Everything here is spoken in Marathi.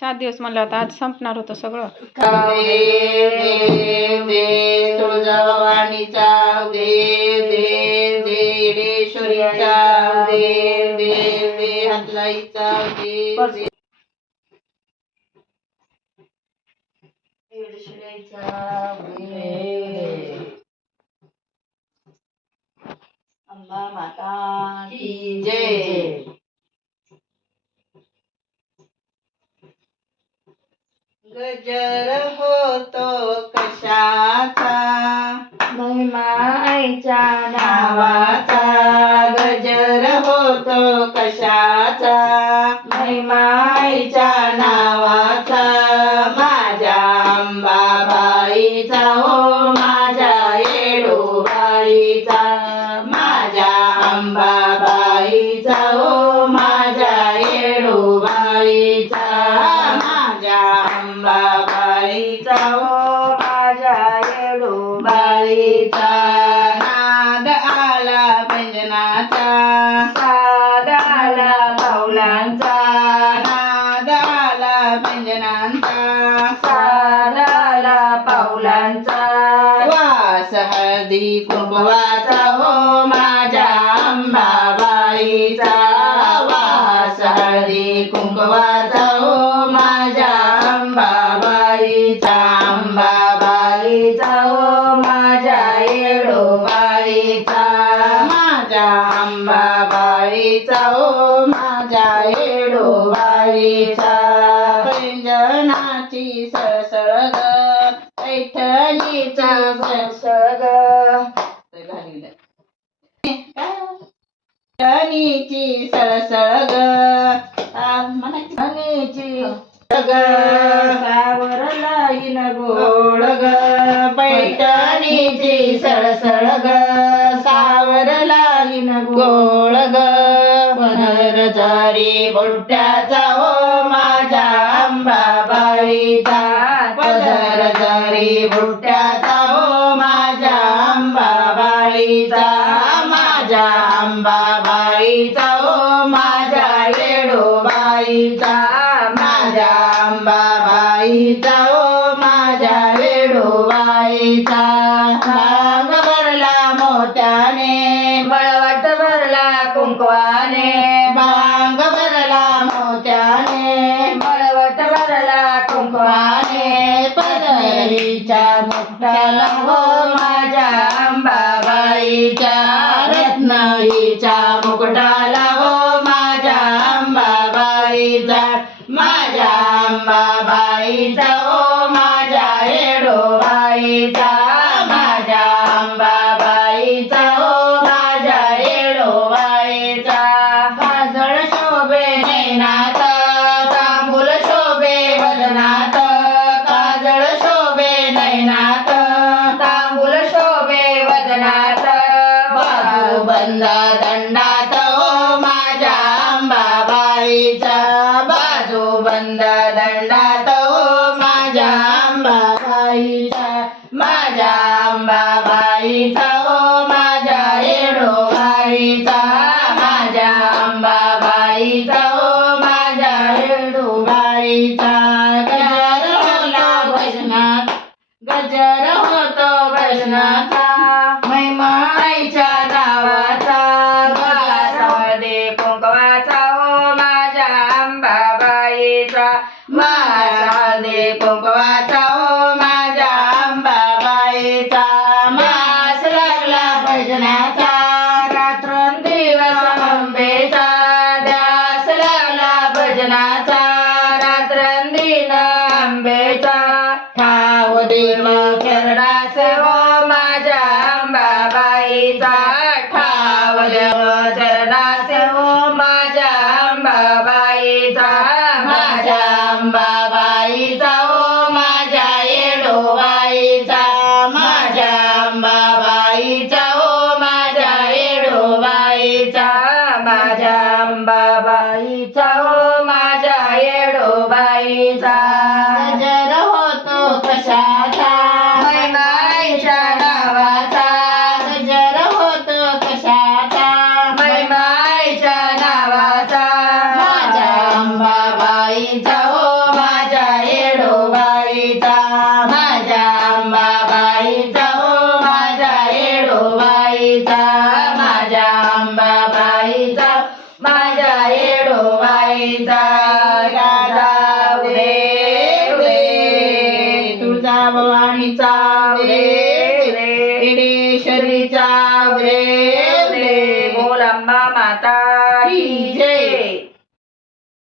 सात दिवस म्हणलं होतं आज संपणार होतं सगळं. देव तुळजाभवानीचा देव अंबा माता की जय. गजर होतो कशाचा? महिमाईच्या नावाचा गजर होतो कशाचा? महिमाईच्या नावाचा माझ्या अंबाबाईचा हो माझ्या येडूबाईचा. माझ्या अंबाबाईचा हो माझ्या येडूबाईचा. आला पावलांचा नाद आला व्यंजनांचा पावलांचा. वास हळदी कुंकवाचा हो माझ्या अंबाबाईचा. वास हळदी कुंकवाचा हो माझ्या अंबाबाईचा. अंबाबाईचा हो अंबाबाईचा हो माझ्या येडोबाईचा पैंजनाची सळसळ ग पैठणीचा सळसळ ग पैठणीची सळसळ ग पैठणीची ग सावर लाईन गोड ग पैठणीची सळसळ जरी बुट्ट्याचा हो माझ्या अंबाबाईचा पदर जरी बुट्ट्याचा हो माझ्या अंबाबाईचा माझ्या अंबाबाईचा हो माझ्या वेडोबाईचा माझ्या अंबाबाईचा हो माझ्या वेडोबाईचा मुठाला हो माझ्या अंबाबाईच्या रत्नाईच्या. मुकुटाला हो माझ्या अंबाबाईचा. माझ्या अंबाबाईचा हो माझ्या येडोबाईचा. दंडात हो माझ्या अंबाबाईचा बाजू बंद. दंडात हो माझ्या अंबाबाईचा माझ्या अंबाबाईचा हो माझ्या येडोबाईचा माझ्या अंबाबाईचा हो माझ्या येडोबाईचा. गजर होला भजनात गजर होतो भजनाचा मास लागला भजनाचा. रात्रंदिवस अंबेचा ध्यास लागला भजनाचा. रात्रंदिन अंबेचा ठाव दिन चरणास हो माझ्या अंबाबाईचा ठाव देव चरणास हो माझ्या अंबाबाईचा माझ्या अंबाबाईचा अंबाबाईचा हो माझ्या येडोबाईचा माझ्या अंबाबाईचा हो माझ्या येडोबाईचा गजर होतो कशाचा? महिमाईच्या नावाचा. गजर होतो कशाचा? महिमाईच्या नावाचा. माझ्या अंबाबाईचा Babalani Tali.